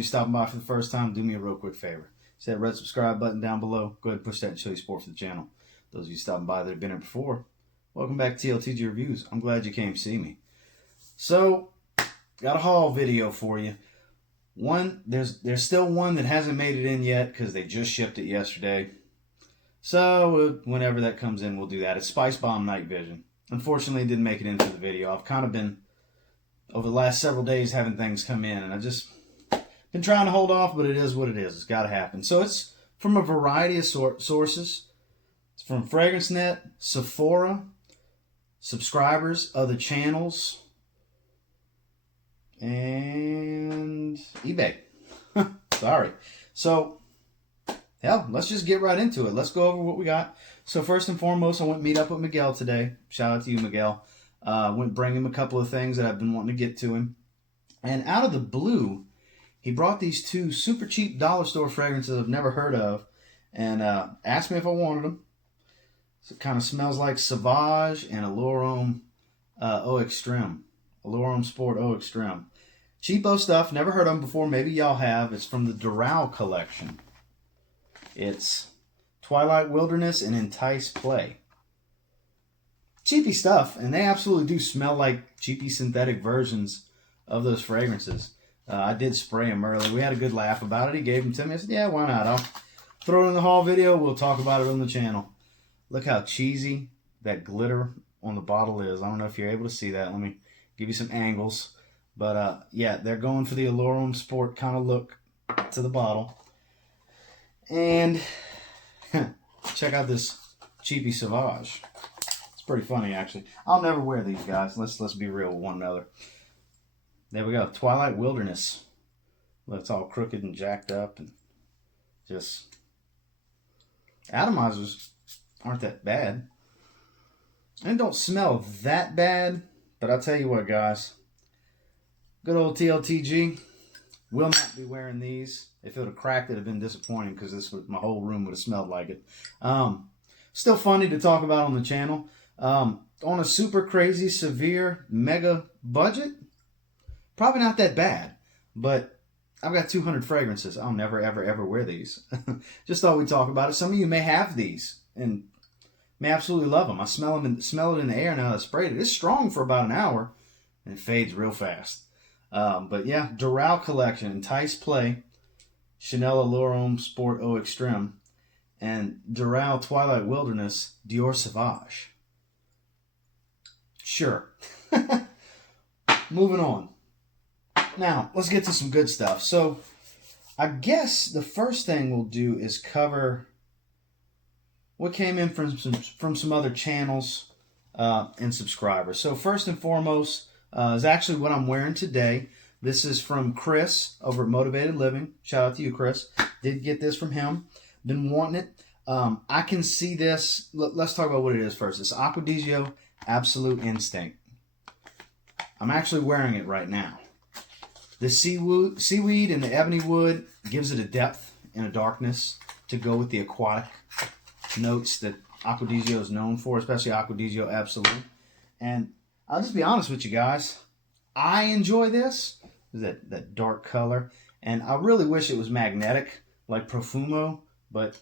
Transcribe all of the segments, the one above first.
you stopping by for the first time, do me a real quick favor. See that red subscribe button down below? Go ahead and push that and show your support for the channel. Those of you stopping by that have been here before, welcome back to TLTG Reviews. I'm glad you came to see me. So, got a haul video for you. There's still one that hasn't made it in yet because they just shipped it yesterday. So, whenever that comes in, we'll do that. It's Spice Bomb Night Vision. Unfortunately, it didn't make it into the video. I've kind of been, over the last several days, having things come in, and I've just been trying to hold off, but it is what it is. It's got to happen. So, it's from a variety of sources. It's from FragranceNet, Sephora, subscribers, other channels, and eBay. Sorry. So, hell, let's just get right into it. Let's go over what we got. So first and foremost, I went meet up with Miguel today. Shout out to you, Miguel. Went bring him a couple of things that I've been wanting to get to him. And out of the blue, he brought these two super cheap dollar store fragrances I've never heard of, and asked me if I wanted them. So it kind of smells like Sauvage and Allure Eau Extreme. Allure Sport Eau Extreme. Cheapo stuff. Never heard of them before. Maybe y'all have. It's from the Doral collection. It's Twilight Wilderness and Entice Play. Cheapy stuff, and they absolutely do smell like cheapy synthetic versions of those fragrances. I did spray them early. We had a good laugh about it. He gave them to me. I said, yeah, why not? I'll throw it in the haul video. We'll talk about it on the channel. Look how cheesy that glitter on the bottle is. I don't know if you're able to see that. Let me give you some angles. But, yeah, they're going for the Allure Sport kind of look to the bottle. And check out this cheapy Sauvage. It's pretty funny, actually. I'll never wear these, guys. Let's be real with one another. There we go. Twilight Wilderness. Look, it's all crooked and jacked up. And just... atomizers aren't that bad. And don't smell that bad. But I'll tell you what, guys. Good old TLTG. Will not be wearing these. If it would have cracked, it would have been disappointing because my whole room would have smelled like it. Still funny to talk about on the channel. On a super crazy, severe, mega budget, probably not that bad. But I've got 200 fragrances. I'll never, ever, ever wear these. Just thought we'd talk about it. Some of you may have these and may absolutely love them. I smell it in the air now that I sprayed it. It's strong for about an hour and it fades real fast. But yeah, Doral collection, Entice Play, Chanel Allure Sport Eau Extreme, and Doral Twilight Wilderness Dior Sauvage. Sure. Moving on. Now, let's get to some good stuff. So, I guess the first thing we'll do is cover what came in from some other channels and subscribers. So, first and foremost, is actually what I'm wearing today. This is from Chris over at Motivated Living. Shout out to you, Chris. Did get this from him. Been wanting it. I can see this. Let's talk about what it is first. It's Acquadigio Absolute Instinct. I'm actually wearing it right now. The seaweed and the ebony wood gives it a depth and a darkness to go with the aquatic notes that Acquadigio is known for, especially Acquadigio Absolute. And I'll just be honest with you guys. I enjoy this. That dark color. And I really wish it was magnetic like Perfume, but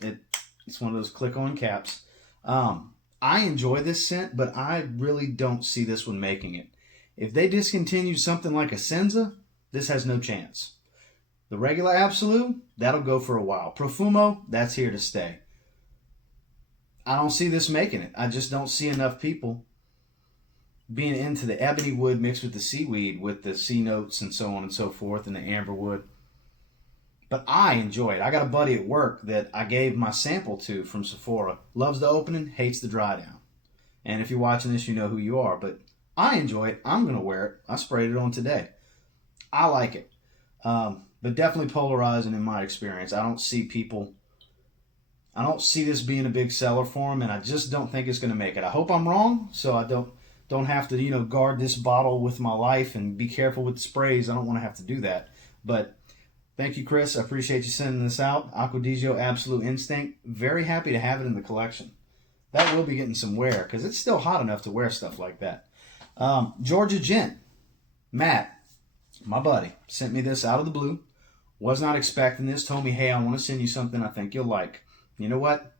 it's one of those click-on caps. I enjoy this scent, but I really don't see this one making it. If they discontinue something like a Senza, this has no chance. The regular Absolute, that'll go for a while. Perfume, that's here to stay. I don't see this making it. I just don't see enough people being into the ebony wood mixed with the seaweed, with the sea notes and so on and so forth, and the amber wood. But I enjoy it. I got a buddy at work that I gave my sample to from Sephora. Loves the opening, hates the dry down. And if you're watching this, you know who you are. But I enjoy it. I'm going to wear it. I sprayed it on today. I like it. But definitely polarizing in my experience. I don't see this being a big seller for them, and I just don't think it's going to make it. I hope I'm wrong, so I don't have to, guard this bottle with my life and be careful with the sprays. I don't want to have to do that. But thank you, Chris. I appreciate you sending this out. Acquadigio Absolute Instinct. Very happy to have it in the collection. That will be getting some wear because it's still hot enough to wear stuff like that. Georgia Gent, Matt, my buddy, sent me this out of the blue Was not expecting this. Told me, hey, I want to send you something I think you'll like. You know what?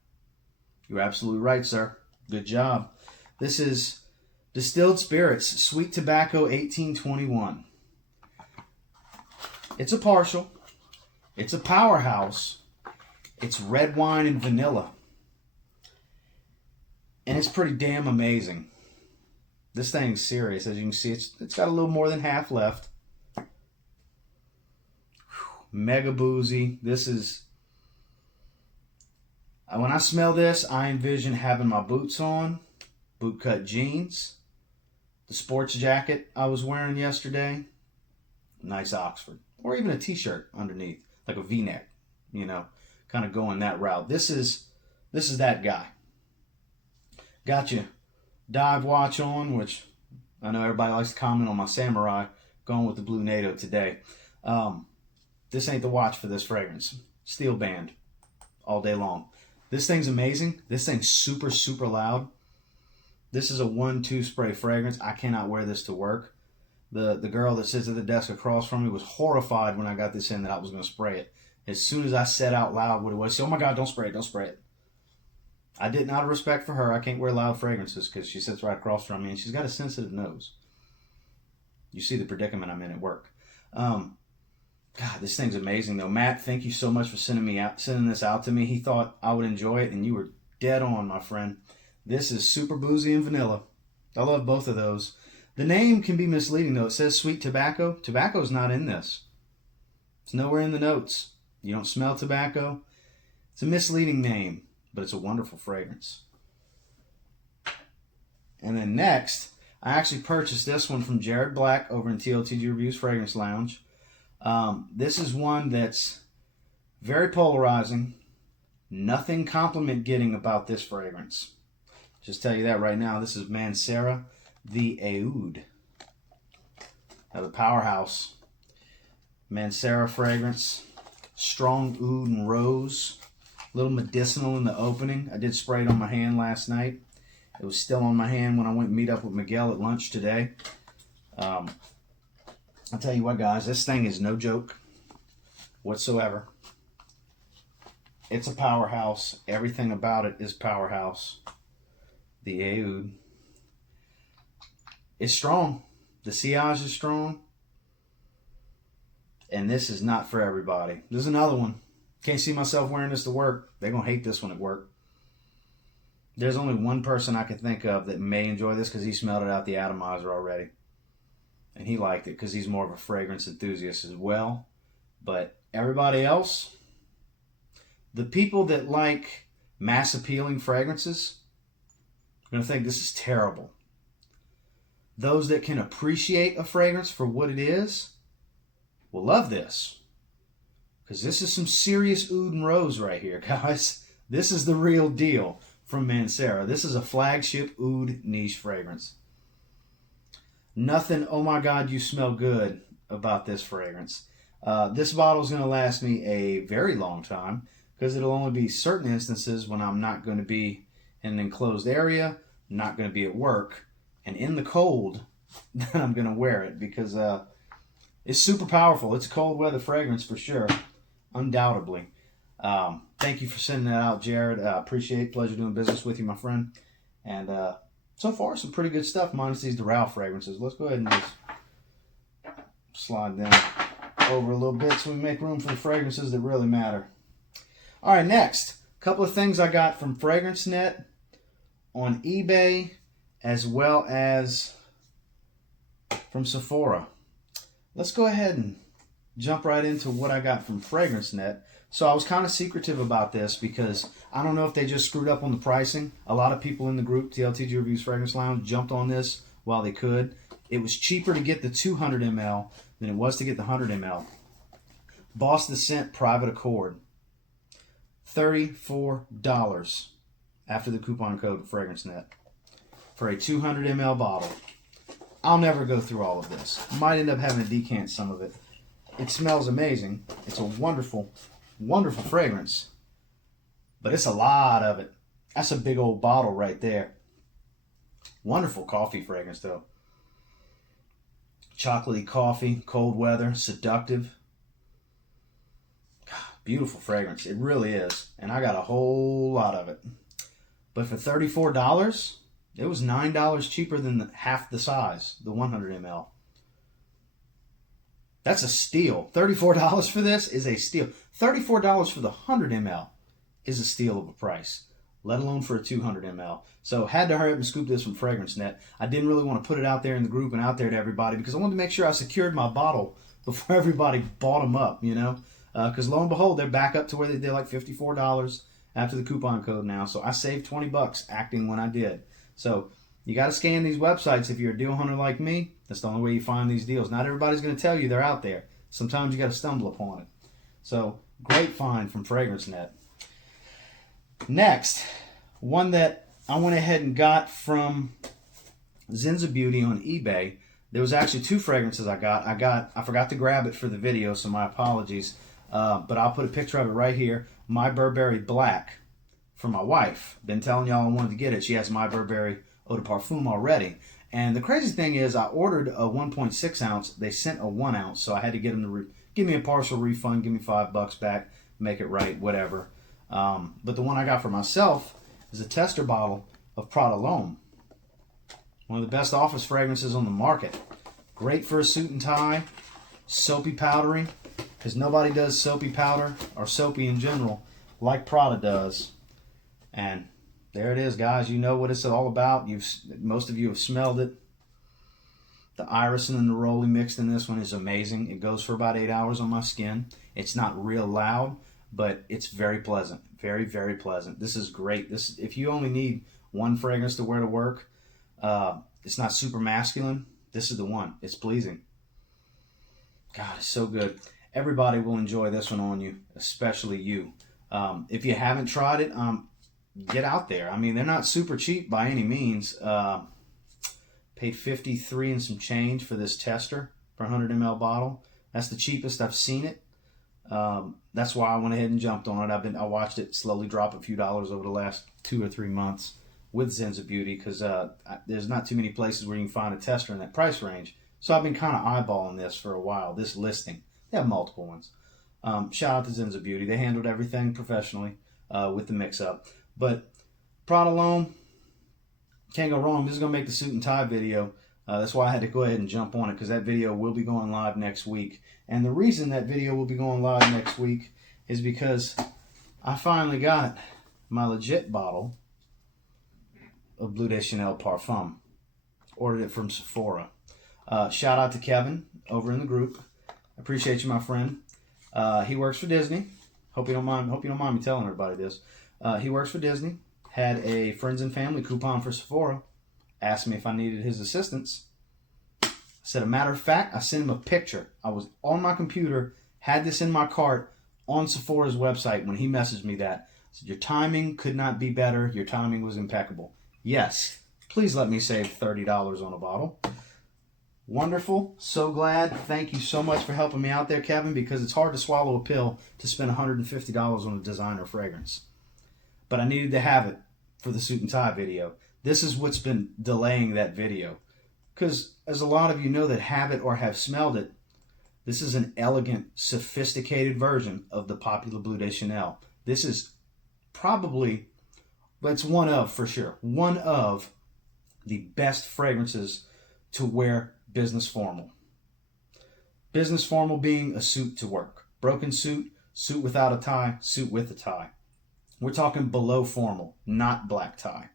You're absolutely right, sir. Good job. This is Distilled Spirits, Sweet Tobacco 1821. It's a partial. It's a powerhouse. It's red wine and vanilla. And it's pretty damn amazing. This thing's serious. As you can see, it's got a little more than half left. Mega boozy. This is... When I smell this, I envision having my boots on, bootcut jeans, the sports jacket I was wearing yesterday, nice Oxford, or even a t-shirt underneath, like a V-neck, you know, kind of going that route. This is that guy. Got your dive watch on, which I know everybody likes to comment on my Samurai, going with the Blue NATO today. This ain't the watch for this fragrance. Steel band all day long. This thing's amazing. This thing's super, super loud. This is a 1-2 spray fragrance. I cannot wear this to work. The girl that sits at the desk across from me was horrified when I got this in that I was going to spray it. As soon as I said out loud what it was, she said, oh my God, don't spray it, don't spray it. I did not have respect for her. I can't wear loud fragrances because she sits right across from me and she's got a sensitive nose. You see the predicament I'm in at work. God, this thing's amazing though. Matt, thank you so much for sending this out to me. He thought I would enjoy it and you were dead on, my friend. This is super boozy and vanilla. I love both of those. The name can be misleading though. It says sweet tobacco. Tobacco's not in this. It's nowhere in the notes. You don't smell tobacco. It's a misleading name, but it's a wonderful fragrance. And then next, I actually purchased this one from Jared Black over in TLTG Reviews Fragrance Lounge. This is one that's very polarizing. Nothing compliment getting about this fragrance. Just tell you that right now. This is Mancera, the Oud. Now the powerhouse. Mancera fragrance. Strong oud and rose. A little medicinal in the opening. I did spray it on my hand last night. It was still on my hand when I went and meet up with Miguel at lunch today. I'll tell you what, guys, this thing is no joke whatsoever. It's a powerhouse. Everything about it is powerhouse. The Oud. It's strong. The sillage is strong. And this is not for everybody. There's another one. Can't see myself wearing this to work. They're going to hate this one at work. There's only one person I can think of that may enjoy this because he smelled it out the atomizer already. And he liked it because he's more of a fragrance enthusiast as well. But everybody else, the people that like mass appealing fragrances, are going to think this is terrible. Those that can appreciate a fragrance for what it is will love this. Because this is some serious oud and rose right here, guys. This is the real deal from Mancera. This is a flagship oud niche fragrance. Nothing, oh my God, you smell good about this fragrance. This bottle is going to last me a very long time because it'll only be certain instances when I'm not going to be in an enclosed area, not going to be at work, and in the cold, then I'm going to wear it because it's super powerful. It's a cold weather fragrance for sure, undoubtedly. Thank you for sending that out, Jared. Appreciate it. Pleasure doing business with you, my friend. And so far, some pretty good stuff minus these Doral fragrances. Let's go ahead and just slide them over a little bit so we make room for the fragrances that really matter. All right, next, a couple of things I got from FragranceNet on eBay as well as from Sephora. Let's go ahead and jump right into what I got from FragranceNet. So I was kind of secretive about this because I don't know if they just screwed up on the pricing. A lot of people in the group, TLTG Reviews Fragrance Lounge, jumped on this while they could. It was cheaper to get the 200 ml than it was to get the 100 ml. Boss the Scent Private Accord. $34 after the coupon code FragranceNet for a 200 ml bottle. I'll never go through all of this. Might end up having to decant some of it. It smells amazing. It's a wonderful, wonderful fragrance. But it's a lot of it. That's a big old bottle right there. Wonderful coffee fragrance though. Chocolatey coffee, cold weather, seductive. Beautiful fragrance. It really is. And I got a whole lot of it. But for $34, it was $9 cheaper than half the size, the 100 ml. That's a steal. $34 for this is a steal. $34 for the 100 ml is a steal of a price, let alone for a 200 ml. So had to hurry up and scoop this from FragranceNet. I didn't really want to put it out there in the group and out there to everybody because I wanted to make sure I secured my bottle before everybody bought them up, you know. Because lo and behold, they're back up to where they're like $54 after the coupon code now. So I saved 20 bucks acting when I did. So you got to scan these websites if you're a deal hunter like me. That's the only way you find these deals. Not everybody's going to tell you they're out there. Sometimes you got to stumble upon it. So great find from FragranceNet. Next, one that I went ahead and got from Zenza Beauty on eBay. There was actually two fragrances I got. I forgot to grab it for the video, so my apologies. But I'll put a picture of it right here. My Burberry Black for my wife. Been telling y'all I wanted to get it. She has My Burberry Eau de Parfum already. And the crazy thing is I ordered a 1.6 ounce. They sent a 1 ounce, so I had to get them to give me a partial refund, give me $5 back, make it right, whatever. But the one I got for myself is a tester bottle of Homme. One of the best office fragrances on the market. Great for a suit and tie, soapy powdery, because nobody does soapy powder or soapy in general like Prada does. And there it is, guys. You know what it's all about. Most of you have smelled it. The iris and the neroli mixed in this one is amazing. It goes for about 8 hours on my skin. It's not real loud, but it's very pleasant. Very, very pleasant. This is great. If you only need one fragrance to wear to work, it's not super masculine, this is the one. It's pleasing. God, it's so good. Everybody will enjoy this one on you, especially you. If you haven't tried it, get out there. I mean, they're not super cheap by any means. Paid $53 and some change for this tester for a 100 ml bottle. That's the cheapest I've seen it. That's why I went ahead and jumped on it. I watched it slowly drop a few dollars over the last 2 or 3 months with Zenza Beauty because there's not too many places where you can find a tester in that price range. So I've been kind of eyeballing this for a while, this listing. They have multiple ones. Shout out to Zenza Beauty. They handled everything professionally with the mix-up. But Homme, can't go wrong. This is going to make the suit and tie video. That's why I had to go ahead and jump on it because that video will be going live next week. And the reason that video will be going live next week is because I finally got my legit bottle of Bleu de Chanel Parfum. Ordered it from Sephora. Shout out to Kevin over in the group. Appreciate you, my friend. He works for Disney. Hope you don't mind me telling everybody this. He works for Disney. Had a friends and family coupon for Sephora. Asked me if I needed his assistance. I said, a matter of fact, I sent him a picture. I was on my computer, had this in my cart on Sephora's website when he messaged me that. I said, your timing could not be better. Your timing was impeccable. Yes, please let me save $30 on a bottle. Wonderful. So glad. Thank you so much for helping me out there, Kevin, because it's hard to swallow a pill to spend $150 on a designer fragrance. But I needed to have it for the suit and tie video. This is what's been delaying that video. Because as a lot of you know that have it or have smelled it, this is an elegant, sophisticated version of the popular Bleu de Chanel. This is probably, it's one of, for sure, one of the best fragrances to wear business formal. Business formal being a suit to work. Broken suit, suit without a tie, suit with a tie. We're talking below formal, not black tie.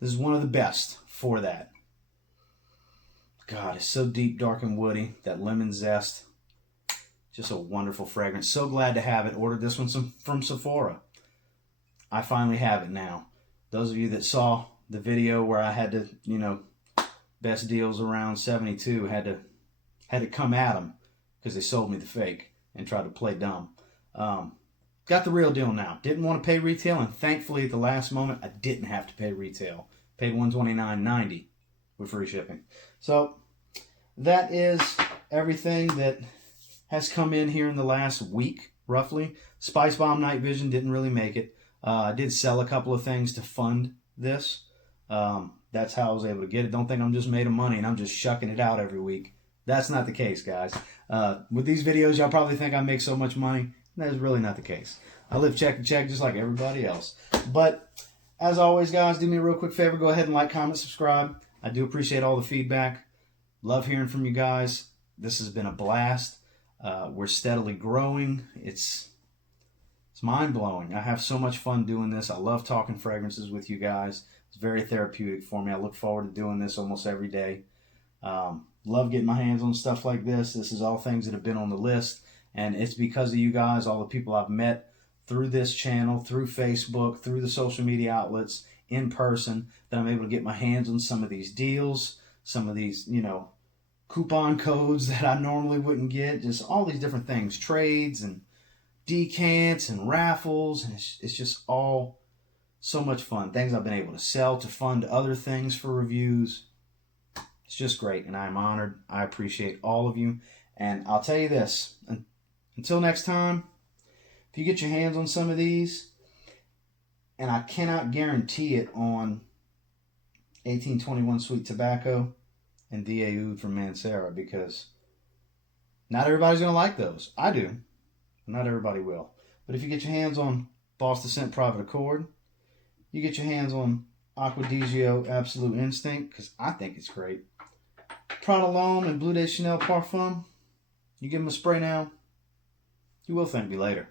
This is one of the best for that. God, it's so deep, dark, and woody. That lemon zest. Just a wonderful fragrance. So glad to have it. Ordered this one from Sephora. I finally have it now. Those of you that saw the video where I had to, best deals around 72, had to come at them because they sold me the fake and tried to play dumb. Got the real deal now. Didn't want to pay retail, and thankfully at the last moment I didn't have to pay retail. Paid $129.90 with free shipping. So that is everything that has come in here in the last week, roughly. Spice Bomb Night Vision didn't really make it. I did sell a couple of things to fund this. That's how I was able to get it. Don't think I'm just made of money and I'm just shucking it out every week. That's not the case, guys. With these videos, y'all probably think I make so much money. That is really not the case. I live check to check just like everybody else. But as always, guys, do me a real quick favor. Go ahead and like, comment, subscribe. I do appreciate all the feedback. Love hearing from you guys. This has been a blast. We're steadily growing. It's mind-blowing. I have so much fun doing this. I love talking fragrances with you guys. It's very therapeutic for me. I look forward to doing this almost every day. Love getting my hands on stuff like this. This is all things that have been on the list. And it's because of you guys, all the people I've met through this channel, through Facebook, through the social media outlets, in person, that I'm able to get my hands on some of these deals, some of these, coupon codes that I normally wouldn't get, just all these different things, trades and decants and raffles. And it's just all so much fun. Things I've been able to sell to fund other things for reviews. It's just great, and I'm honored. I appreciate all of you. And I'll tell you this, until next time, if you get your hands on some of these, and I cannot guarantee it on 1821 Sweet Tobacco and DA Oud from Mancera, because not everybody's going to like those. I do. Not everybody will. But if you get your hands on Boss Descent Private Accord, you get your hands on Acqua di Gio Absolute Instinct, because I think it's great. Prada L'Homme and Bleu de Chanel Parfum, you give them a spray now, you will thank me later.